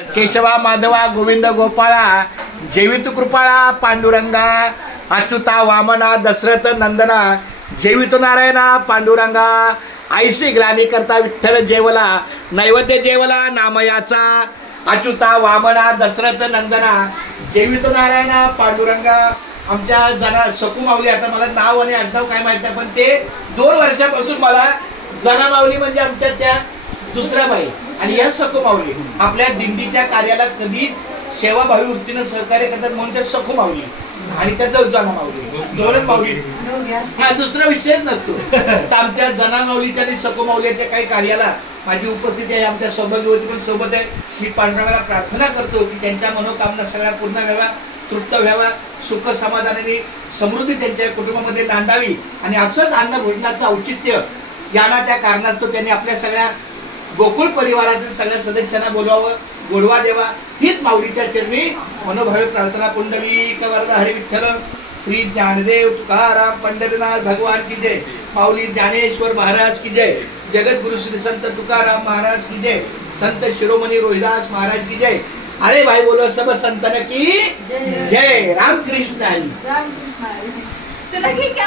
केशवा माधवा गोविंद गोपाळा जेवित कृपाळा पांडुरंगा अच्युता वामना दशरथ नंदना जेवितो नारायणा पांडुरंगा आईशी ग्लानी करता विठ्ठल जेवला नैवेद्य जेवला नामयाचा अच्युता वामना दशरथ नंदना जेवितो नारायणा पांडुरंगा. आमच्या जना सकू माऊली, आता मला नाव आणि आडनाव काय माहित नाही, पण ते 2 वर्षापासून मला जना माऊली म्हणजे आमच्या त्या दुसऱ्या बाई आणि या सकू माऊली आपल्या दिंडीच्या कार्याला कधी सेवाभावी वृत्तीनं सहकार्य करतात म्हणून त्या सकू माऊली आणि त्या जना माऊली 2च माऊली. हा दुसरा विषयच नसतो. तर आमच्या जना माऊलीच्या आणि सकू माऊलीच्या काही कार्याला माझी उपस्थिती आहे. आमच्या सौभाग्यवती पण सोबत आहे. मी पांडुरंगाला प्रार्थना करतो की त्यांच्या मनोकामना सगळ्या पूर्ण व्हाव्या, तृप्त व्हाव्या, सुख समाधानाने समृद्धी त्यांच्या कुटुंबामध्ये नांदावी आणि असंच अन्न भोजनाचं औचित्य यांना त्या कारणास्तव त्यांनी आपल्या सगळ्या गोकुळ परिवारातील सगळ्या सदस्यांना बोलवावं, गोडवा देवा हीच माऊलीच्या चरणी मनोभावे प्रार्थना. पुंडलिक वरद हरी विठ्ठल श्री ज्ञानदेव तुकाराम पंढरीनाथ भगवान की जय. माऊली ज्ञानेश्वर महाराज की जय. जगत गुरु श्री संत तुकाराम महाराज की जय. संत शिरोमणी रोहिदास महाराज की जय. अरे भाई बोलो सब संतन की जय. रामकृष्ण हरी.